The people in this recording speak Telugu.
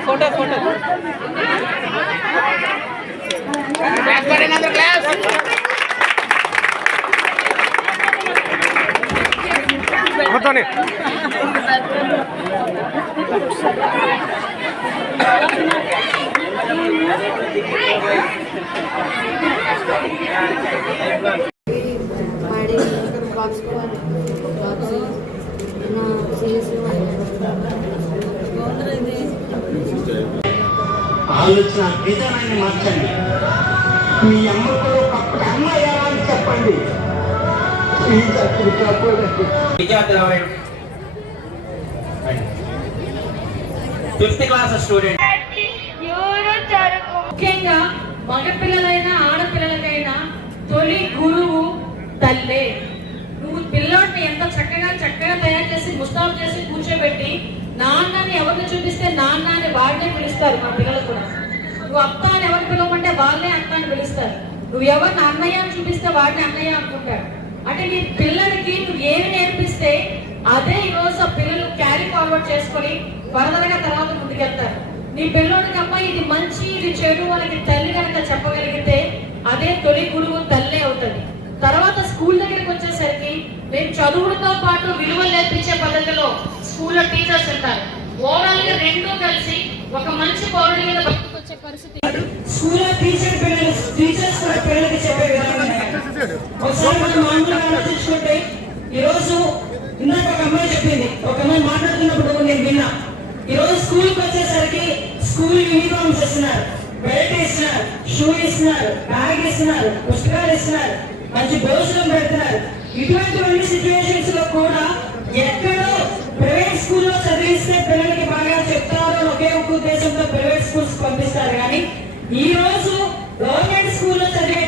Photo photo. फ़ोटो ने को ना सही से ఆలోచన విధానాన్ని మార్చండి. మీ అమ్మ కూడా ఒకప్పుడు అమ్మ ఎలా అని చెప్పండి ఫిఫ్త్ క్లాస్ స్టూడెంట్ ముఖ్యంగా మగపిల్లలైనా ఆడపిల్లలకైనా తొలి గురువు తల్లే. నువ్వు పిల్లోడిని ఎంత చక్కగా చక్కగా తయారు చేసి ముస్తాబు చేసి కూర్చోబెట్టి నాన్నని ఎవరిని చూపిస్తే వాడినే పిలుస్తారు మా పిల్లలు కూడా. నువ్వు అత్త అని ఎవరు పిలవమంటే వాళ్ళే అత్త అని పిలుస్తారు. నువ్వు ఎవరిని అన్నయ్య అని చూపిస్తే వాడిని అన్నయ్య అనుకుంటాడు అంటే నీ పిల్లలకి నువ్వు ఏమి నేర్పిస్తే అదే ఈ రోజు ఆ పిల్లలు క్యారీ ఫార్వర్డ్ చేసుకొని వరదలుగా తర్వాత ముందుకెళ్తారు. నీ పిల్లోడికి అమ్మ ఇది మంచి ఇది చెడు వాళ్ళకి తల్లి కనుక చెప్పగలిగితే అదే తొలి గురువు తల్లే అవుతుంది. తర్వాత స్కూల్ దగ్గరికి వచ్చేసరికి మేము చదువులతో పాటు విలువలు నేర్పించే పద్ధతిలో స్కూల్లో టీచర్స్ ఉంటారు. ఓవరాల్గా రెండూ కలిసి ఒక మంచి పౌరుడి మీద బయటకు వచ్చే పరిస్థితి. స్కూల్లో టీచర్ పిల్లలు టీచర్స్ కూడా పిల్లలకి చెప్పే విధానం ఒకసారి మనం మామూలుగా ఆలోచించుకుంటే ఈ రోజు ఇందాక ఒక అమ్మాయి చెప్పింది ఒక అమ్మాయి మాట్లాడుతున్నప్పుడు నేను విన్నా. ఈరోజు స్కూల్కి స్కూల్కి వచ్చేసరికి స్కూల్ యూనిఫామ్స్ ఇస్తున్నారు బెల్ట్ ఇస్తున్నారు షూ ఇస్తున్నారు బ్యాగ్ ఇస్తున్నారు పుస్తకాలు ఇస్తున్నారు మంచి భోజనం పెడుతున్నారు. ఇటువంటి ఈ రోజు గవర్నమెంట్ స్కూల్లో చదివే